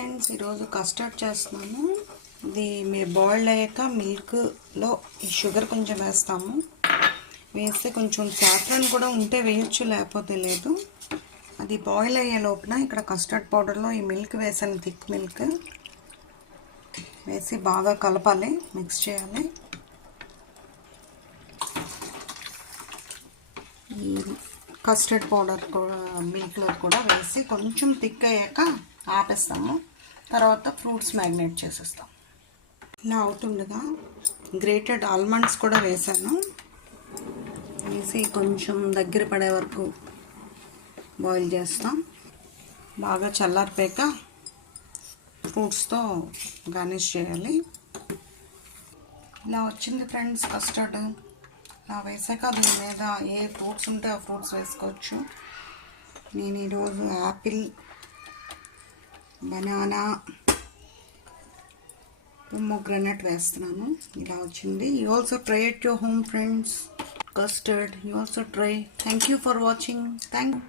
Friends, ఈరోజు custard చేస్తున్నాను. ఇది మీరు బాయిల్డ్ అయ్యాక మిల్క్లో ఈ షుగర్ కొంచెం వేస్తాము. వేస్తే కొంచెం సాఫ్రాన్ కూడా ఉంటే వేయచ్చు, లేకపోతే లేదు. అది బాయిల్ అయ్యే లోపల ఇక్కడ కస్టర్డ్ పౌడర్లో ఈ మిల్క్ వేసాను, థిక్ మిల్క్ వేసి బాగా కలపాలి, మిక్స్ చేయాలి. ఈ కస్టర్డ్ పౌడర్ కూడా మిల్క్లో కూడా వేసి కొంచెం థిక్ అయ్యాక ఆపేస్తాము. తర్వాత ఫ్రూట్స్ మ్యాగ్నేట్ చేసేస్తాం. ఇలా అవుతుండగా గ్రేటెడ్ ఆల్మండ్స్ కూడా వేసాను. వేసి కొంచెం దగ్గర పడే వరకు బాయిల్ చేస్తాం. బాగా చల్లారిపోయాక ఫ్రూట్స్తో గార్నిష్ చేయాలి. ఇలా వచ్చింది ఫ్రెండ్స్ కస్టర్డ్. ఇలా వేసాక దీని మీద ఏ ఫ్రూట్స్ ఉంటే ఆ ఫ్రూట్స్ వేసుకోవచ్చు. నేను ఈరోజు యాపిల్, బనానా, పొమోగ్రనేట్ వేస్తున్నాను. ఇలా వచ్చింది. You also try at your home friends. Custard, you also try. Thank you for watching. Thank you.